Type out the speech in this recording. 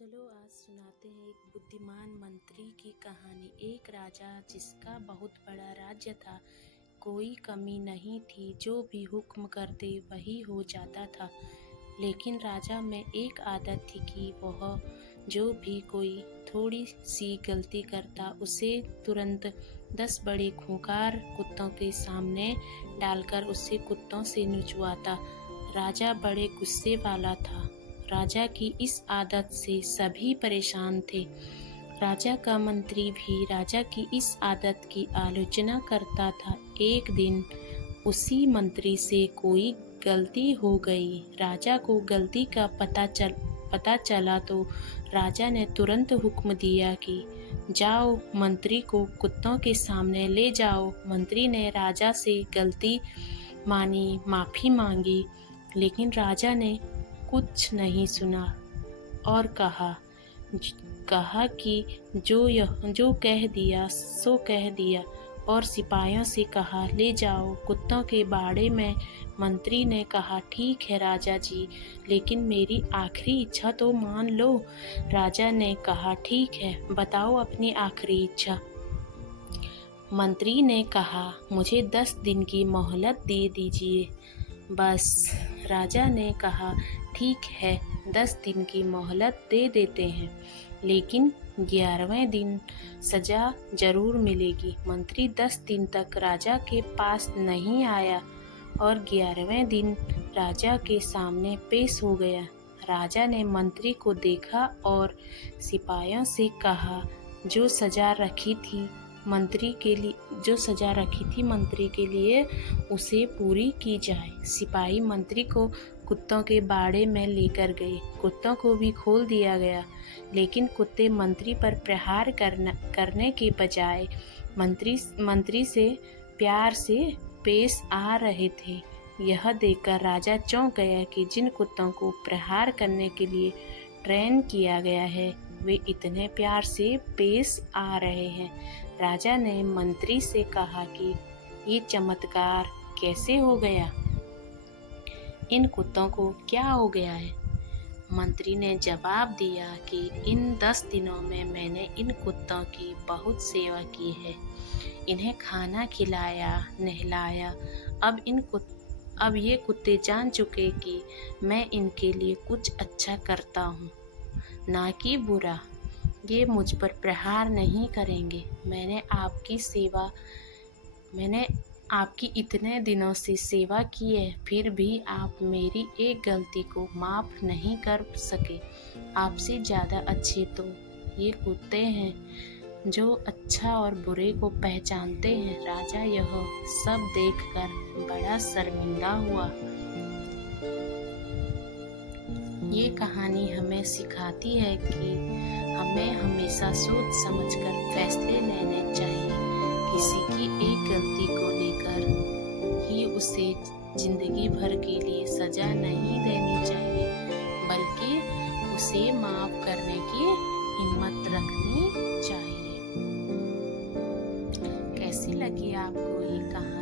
चलो आज सुनाते हैं एक बुद्धिमान मंत्री की कहानी। एक राजा जिसका बहुत बड़ा राज्य था, कोई कमी नहीं थी, जो भी हुक्म करते वही हो जाता था। लेकिन राजा में एक आदत थी कि वह जो भी कोई थोड़ी सी गलती करता उसे तुरंत 10 बड़े खूंखार कुत्तों के सामने डालकर उसे कुत्तों से नचवाता। राजा बड़े गुस्से वाला था। राजा की इस आदत से सभी परेशान थे। राजा का मंत्री भी राजा की इस आदत की आलोचना करता था। एक दिन उसी मंत्री से कोई गलती हो गई। राजा को गलती का पता चला तो राजा ने तुरंत हुक्म दिया कि जाओ, मंत्री को कुत्तों के सामने ले जाओ। मंत्री ने राजा से गलती मानी, माफ़ी मांगी, लेकिन राजा ने कुछ नहीं सुना और कहा कि जो कह दिया सो कह दिया, और सिपाहियों से कहा ले जाओ कुत्तों के बाड़े में। मंत्री ने कहा ठीक है राजा जी, लेकिन मेरी आखिरी इच्छा तो मान लो। राजा ने कहा ठीक है, बताओ अपनी आखिरी इच्छा। मंत्री ने कहा मुझे 10 दिन की मोहलत दे दीजिए बस। राजा ने कहा ठीक है, 10 दिन की मोहलत दे देते हैं, लेकिन 11वें दिन सजा जरूर मिलेगी। मंत्री 10 दिन तक राजा के पास नहीं आया और 11वें दिन राजा के सामने पेश हो गया। राजा ने मंत्री को देखा और सिपाहियों से कहा जो सजा रखी थी मंत्री के लिए उसे पूरी की जाए। सिपाही मंत्री को कुत्तों के बाड़े में लेकर गए। कुत्तों को भी खोल दिया गया, लेकिन कुत्ते मंत्री पर प्रहार करने के बजाय मंत्री से प्यार से पेश आ रहे थे। यह देखकर राजा चौंक गया कि जिन कुत्तों को प्रहार करने के लिए ट्रेन किया गया है, वे इतने प्यार से पेश आ रहे हैं। राजा ने मंत्री से कहा कि ये चमत्कार कैसे हो गया? इन कुत्तों को क्या हो गया है? मंत्री ने जवाब दिया कि इन 10 दिनों में मैंने इन कुत्तों की बहुत सेवा की है, इन्हें खाना खिलाया, नहलाया। अब ये कुत्ते जान चुके कि मैं इनके लिए कुछ अच्छा करता हूँ, ना कि बुरा। ये मुझ पर प्रहार नहीं करेंगे। मैंने आपकी इतने दिनों से सेवा की है, फिर भी आप मेरी एक गलती को माफ़ नहीं कर सके। आपसे ज़्यादा अच्छे तो ये कुत्ते हैं जो अच्छा और बुरे को पहचानते हैं। राजा यह सब देखकर बड़ा शर्मिंदा हुआ। ये कहानी हमें सिखाती है कि हमें हमेशा सोच समझकर फैसले लेने चाहिए। किसी की एक गलती को लेकर ही उसे जिंदगी भर के लिए सजा नहीं देनी चाहिए, बल्कि उसे माफ करने की हिम्मत रखनी चाहिए। कैसी लगी आपको ये कहानी?